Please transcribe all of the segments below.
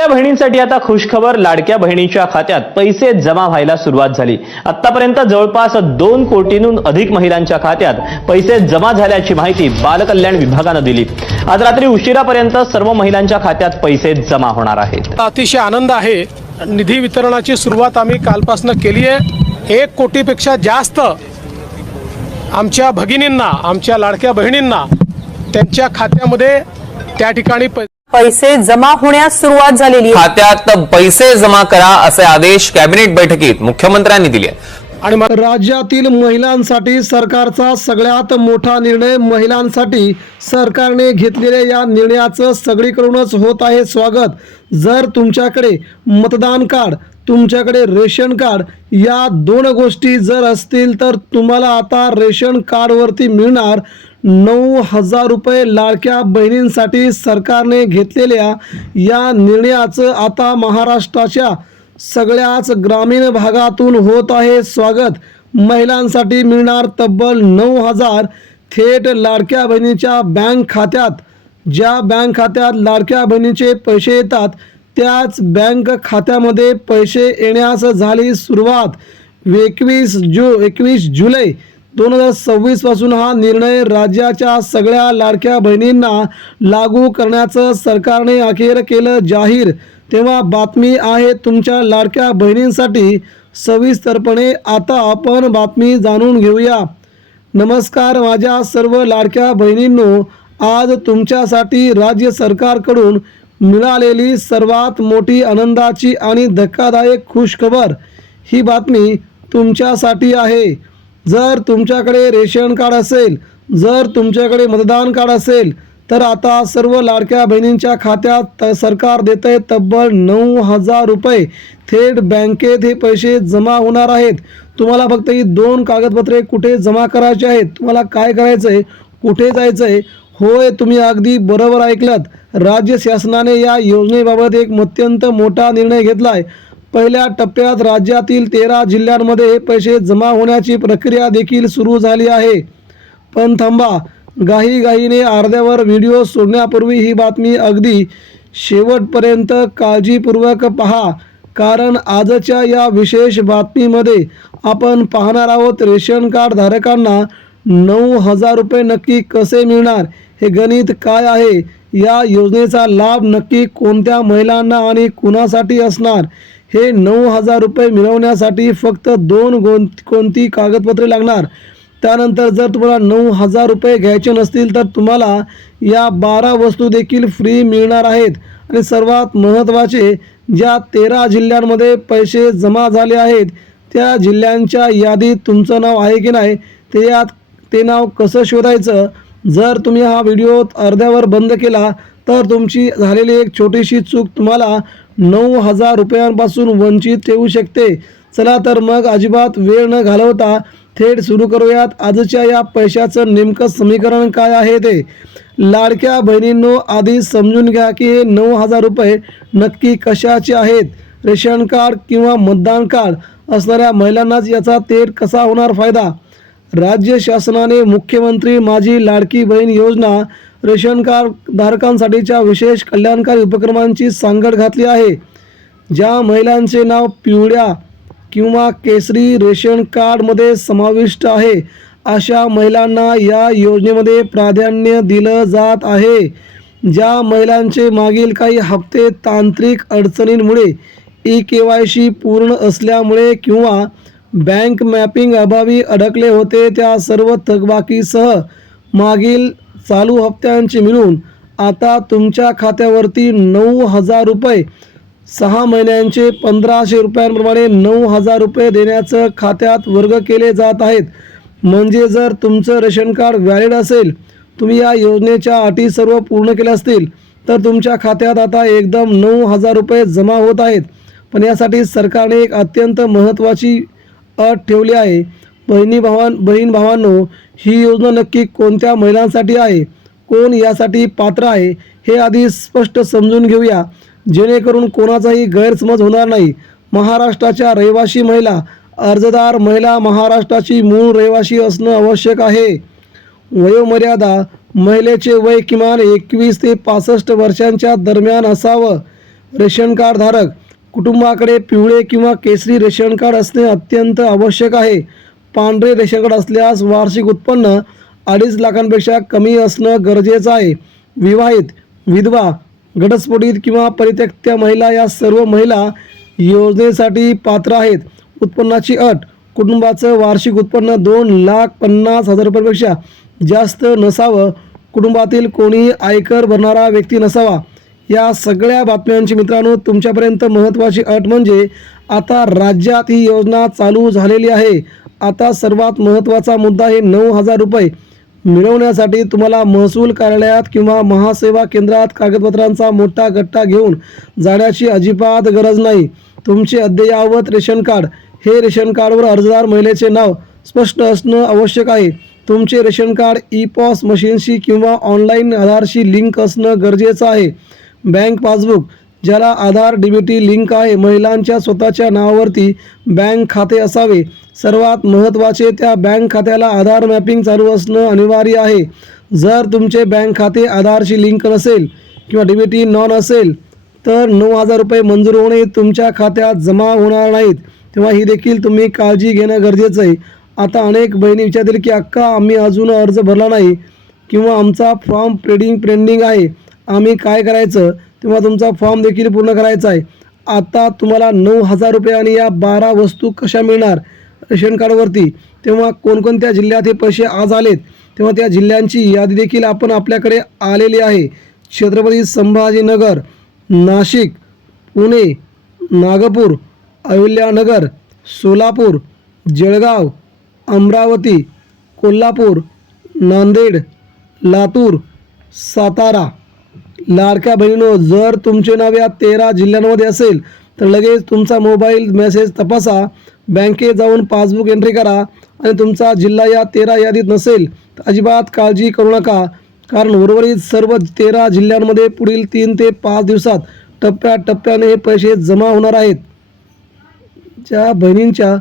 लाडक्या बहिणींसाठी आता खुशखबर. लाडक्या बहिणीच्या खात्यात पैसे जमा व्हायला सुरुवात झाली. आतापर्यंत जवळपास 2 कोटींहून अधिक महिलांच्या खात्यात पैसे जमा झाल्याची माहिती बालकल्याण विभागाने दिली. आज रात्री उशिरापर्यंत सर्व महिलांच्या खात्यात पैसे जमा होणार आहेत. अतिशय आनंद आहे. निधी वितरणाची सुरुवात आम्ही कालपासून केली आहे. 1 कोटीपेक्षा जास्त आमच्या भगिनींना, आमच्या लाडक्या बहिणींना त्यांच्या खात्यामध्ये त्या ठिकाणी पैसे जमा होण्यास सुरुवात झालेली आहे. खात्यात पैसे जमा करा असे आदेश कॅबिनेट बैठकीत मुख्यमंत्र्यांनी दिले. आणि राज्यातील महिलांसाठी सरकारचा सगळ्यात मोठा निर्णय. महिलांसाठी सरकारने घेतलेल्या या निर्णयाचं सगळीकडूनच होत आहे स्वागत. जर तुमच्याकडे मतदान कार्ड, तुमच्याकडे रेशन कार्ड या 2 गोष्टी जर असतील तर तुम्हाला आता रेशन कार्डवरती मिळणार 9,000 रुपये. लाडक्या बहिणींसाठी सरकारने घेतलेल्या या निर्णयाचं आता महाराष्ट्राच्या सगळ्याच ग्रामीण भागातून होत आहे स्वागत. महिलांसाठी मिळणार तब्बल 9,000 थेट लाडक्या बहिणीच्या बँक खात्यात. ज्या बँक खात्यात लाडक्या बहिणीचे पैसे येतात त्याच बँक खात्यामध्ये पैसे येण्यास झाली सुरुवात. 21 जुलै 2026 पासून हा निर्णय राज्याच्या सगळ्या लाडक्या बहिणींना लागू करण्याचं सरकारने अखेर केलं जाहीर. तेव्हा बातमी आहे तुमच्या लाडक्या बहिणींसाठी. सविस्तरपणे आता आपण बातमी जाणून घेऊया. नमस्कार माझ्या सर्व लाडक्या बहिणींनो, आज तुमच्यासाठी राज्य सरकारकडून मिळालेली सर्वात मोठी आनंदाची आणि धक्कादायक खुशखबर. ही बातमी तुमच्यासाठी आहे. जर तुमच्याकडे रेशन कार्ड असेल, जर तुमच्याकडे मतदान कार्ड असेल तर आता सर्व लाडक्या बहिणींच्या खात्यात सरकार देत आहे तब्बल 9,000 रुपये. थेट बँकेत हे पैसे जमा होणार आहेत. तुम्हाला फक्त ही 2 कागदपत्रे कुठे जमा करायची आहेत, तुम्हाला काय करायचं आहे, कुठे जायचं आहे. होय, तुम्ही अगदी बरोबर ऐकलत. राज्य शासनाने या योजनेबाबत एक अत्यंत मोठा निर्णय घेतला आहे. पहिल्या टप्प्यात राज्यातील 13 जिल्ह्यांमध्ये हे पैसे जमा होण्याची प्रक्रिया देखील सुरू झाली आहे. पण थांबा, घाईने अर्ध्यावर व्हिडिओ सोडण्यापूर्वी ही बातमी अगदी शेवटपर्यंत काळजीपूर्वक पहा. कारण आजच्या या विशेष बातमीमध्ये आपण पाहणार आहोत रेशन कार्ड धारकांना 9,000 रुपये नक्की कसे मिळणार, हे गणित काय आहे, या योजनेचा लाभ नक्की कोणत्या महिलांना आणि कुणासाठी असणार. हे 9,000 रुपये मिळवण्यासाठी फक्त 2 कोणती कागदपत्रे लागणार. त्यानंतर जर तुम्हाला 9,000 रुपये घ्यायचे नसतील तर तुम्हाला या 12 वस्तू देखील फ्री मिळणार आहेत. आणि सर्वात महत्त्वाचे, ज्या 13 जिल्ह्यांमध्ये पैसे जमा झाले आहेत त्या जिल्ह्यांच्या यादीत तुमचं नाव आहे की नाही ते नाव कसं शोधायचं. जर तुम्ही हा व्हिडिओ अर्ध्यावर बंद केला तर तुमची झालेली एक छोटीशी चूक तुम्हाला 9,000 रुपयांपासून वंचित ठेवू शकते. चला तर मग अजिबात वेळ न घालवता थेट सुरू करूयात आजच्या या पैशाचं नेमकं समीकरण काय आहे ते. लाडक्या बहिणींनो, आधी समजून घ्या की हे 9,000 रुपये नक्की कशाचे आहेत. रेशन कार्ड किंवा मतदान कार्ड असणाऱ्या महिलांनाच याचा थेट कसा होणार फायदा. राज्य शासनाने मुख्यमंत्री माझी लाडकी बहीण योजना रेशन कार्ड धारकांसाठीच्या विशेष कल्याणकारी उपक्रमांची सांगड घातली आहे. ज्या महिलांचे नाव पिवळ्या किंवा केसरी रेशन कार्डमध्ये समाविष्ट आहे अशा महिलांना या योजनेमध्ये प्राधान्य दिलं जात आहे. ज्या महिलांचे मागील काही हप्ते तांत्रिक अडचणींमुळे EKYC पूर्ण असल्यामुळे किंवा बँक मॅपिंग अभावी अडकले होते त्या सर्व थकबाकीसह मागील चालू हप्त्यांचे मिळून आता तुमच्या खात्यावरती 9,000 रुपये 6 महिन्यांचे 1,500 रुपयांप्रमाणे 9,000 रुपये देण्याचं खात्यात वर्ग केले जात आहेत. म्हणजे जर तुमचं रेशन कार्ड व्हॅलिड असेल, तुम्ही या योजनेच्या अटी सर्व पूर्ण केल्या असतील तर तुमच्या खात्यात आता एकदम 9,000 रुपये जमा होत आहेत. पण यासाठी सरकारने एक अत्यंत महत्त्वाची अट ठेवली आहे. बहीण भावांनो, ही योजना नक्की कोणत्या महिलांसाठी आहे, कोण यासाठी पात्र आहे हे आधी स्पष्ट समजून घेऊया, जेणेकरून कोणाचाही गैरसमज होणार नाही. महाराष्ट्राच्या रहिवासी महिला, अर्जदार महिला महाराष्ट्राची मूळ रहिवासी असणं आवश्यक आहे. वयोमर्यादा, महिलेचे वय किमान 21 ते 65 वर्षांच्या दरम्यान असावं. रेशन कार्ड धारक कुटुंबाकडे पिवळे किंवा केसरी रेशन कार्ड असणे अत्यंत आवश्यक आहे. पांढरे रेशन कार्ड असल्यास वार्षिक उत्पन्न 2.5 लाखांपेक्षा कमी असणं गरजेचं आहे. विवाहित, विधवा, घटस्फोटित किंवा परित्यक्त्या महिला या सर्व महिला योजनेसाठी पात्र आहेत. उत्पन्नाची अट: कुटुंबाचं वार्षिक उत्पन्न 2,50,000 रुपयांपेक्षा जास्त नसावं. कुटुंबातील कोणीही आयकर भरणारा व्यक्ती नसावा. या सगळ्या बातम्यांची मित्रांनो तुमच्यापर्यंत महत्त्वाची अट म्हणजे आता राज्यात ही योजना चालू झालेली आहे. आता सर्वात महत्त्वाचा मुद्दा हे 9,000 रुपये मिळवण्यासाठी तुम्हाला महसूल कार्यालयात किंवा महासेवा केंद्रात कागदपत्रांचा मोठा गट्टा घेऊन जाण्याची अजिबात गरज नाही. तुमचे अद्ययावत रेशन कार्ड, हे रेशन कार्डवर अर्जदार महिलेचे नाव स्पष्ट असणं आवश्यक आहे. तुमचे रेशन कार्ड ई-पॉस मशीनशी किंवा ऑनलाईन आधारशी लिंक असणं गरजेचं आहे. बँक पासबुक, ज्याला आधार DBT लिंक आहे, महिलांच्या स्वतःच्या नावावरती बँक खाते असावे. सर्वात महत्त्वाचे, त्या बँक खात्याला आधार मॅपिंग चालू असणं अनिवार्य आहे. जर तुमचे बँक खाते आधारशी लिंक नसेल किंवा DBT नॉन असेल तर 9,000 रुपये मंजूर होणे तुमच्या खात्यात जमा होणार नाहीत. तेव्हा ही देखील तुम्ही काळजी घेणं गरजेचं आहे. आता अनेक बहिणी विचारतील की अक्का आम्ही अजून अर्ज भरला नाही किंवा आमचा फॉर्म पेंडिंग आहे, आम्ही काय करायचं? तेव्हा तुमचा फॉर्म देखील पूर्ण करायचा आहे. आता तुम्हाला 9,000 रुपये आणि या 12 वस्तू कशा मिळणार रेशन कार्डवरती? तेव्हा कोणकोणत्या जिल्ह्यात हे पैसे आज आलेत तेव्हा त्या जिल्ह्यांची यादी देखील आपल्याकडे आलेली आहे. छत्रपती संभाजीनगर, नाशिक, पुणे, नागपूर, अहिल्यानगर, सोलापूर, जळगाव, अमरावती, कोल्हापूर, नांदेड, लातूर, सातारा. लाडक्या बहिणींनो, जर तुमचे नाव या 13 जिल्ह्यांमध्ये असेल तर लगेच तुमचा मोबाईल मेसेज तपासा, बँकेत जाऊन पासबुक एंट्री करा. आणि तुमचा जिल्हा या 13 यादीत नसेल तर अजिबात काळजी करू नका, कारण उर्वरित सर्व 13 जिल्ह्यांमध्ये पुढील 3 ते 5 दिवसात टप्प्याटप्प्याने हे पैसे जमा होणार आहेत. ज्या बहिणींच्या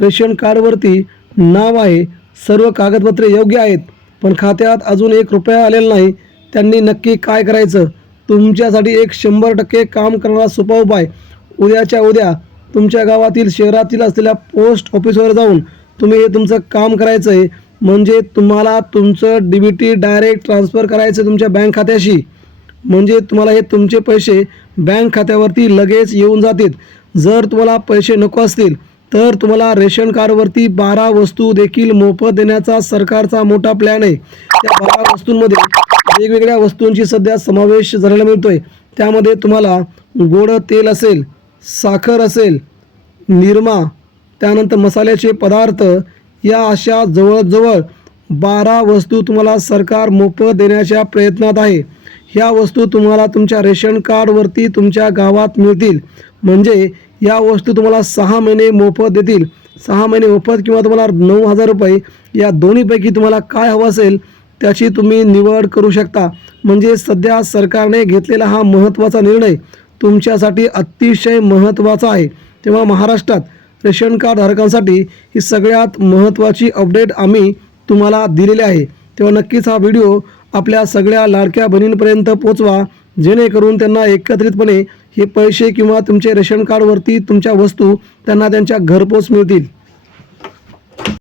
रेशन कार्डवरती नाव आहे, सर्व कागदपत्रे योग्य आहेत, पण खात्यात अजून 1 रुपया आलेला नाही, त्यांनी नक्की काय करायचं? तुमच्यासाठी एक 100% काम करणारा सोपा उपाय. उद्याच्या उद्या तुमच्या गावातील, शहरातील असलेल्या पोस्ट ऑफिसवर जाऊन तुम्ही हे तुमचं काम करायचं आहे. म्हणजे तुम्हाला तुमचं DBT डायरेक्ट ट्रान्सफर करायचं तुमच्या बँक खात्याशी. म्हणजे तुम्हाला हे तुमचे पैसे बँक खात्यावरती लगेच येऊन जातील. जर तुम्हाला पैसे नको असतील तर तुम्हाला रेशन कार्डवरती 12 वस्तू देखील मोफत देण्याचा सरकारचा मोठा प्लॅन आहे. त्या 12 वस्तूंमध्ये वेगवेगळ्या वस्तूंची सध्या समावेश झालेला मिळतोय. त्यामध्ये तुम्हाला गोड तेल असेल, साखर असेल, निरमा, त्यानंतर मसाल्याचे पदार्थ, या अशा जवळजवळ 12 वस्तू तुम्हाला सरकार मोफत देण्याच्या प्रयत्नात आहे. ह्या वस्तू तुम्हाला तुमच्या रेशन कार्डवरती तुमच्या गावात मिळतील. म्हणजे या वस्तू तुम्हाला 6 महिने मोफत देतील. 6 महिने मोफत किंवा तुम्हाला 9,000 रुपये, या दोन्हीपैकी तुम्हाला काय हवं असेल त्याची तुम्ही निवड करू शकता. म्हणजे सध्या सरकारने घेतलेला हा महत्त्वाचा निर्णय तुमच्यासाठी अतिशय महत्त्वाचा आहे. तेव्हा महाराष्ट्रात रेशन कार्ड धारकांसाठी ही सगळ्यात महत्त्वाची अपडेट आम्ही तुम्हाला दिलेली आहे. तेव्हा नक्कीच हा व्हिडिओ आपल्या सगळ्या लाडक्या बहिणींपर्यंत पोचवा, जेणेकरून त्यांना एकत्रितपणे हे पैसे किंवा तुमचे रेशन कार्डवरती तुमच्या वस्तू त्यांना त्यांच्या घरपोच मिळतील.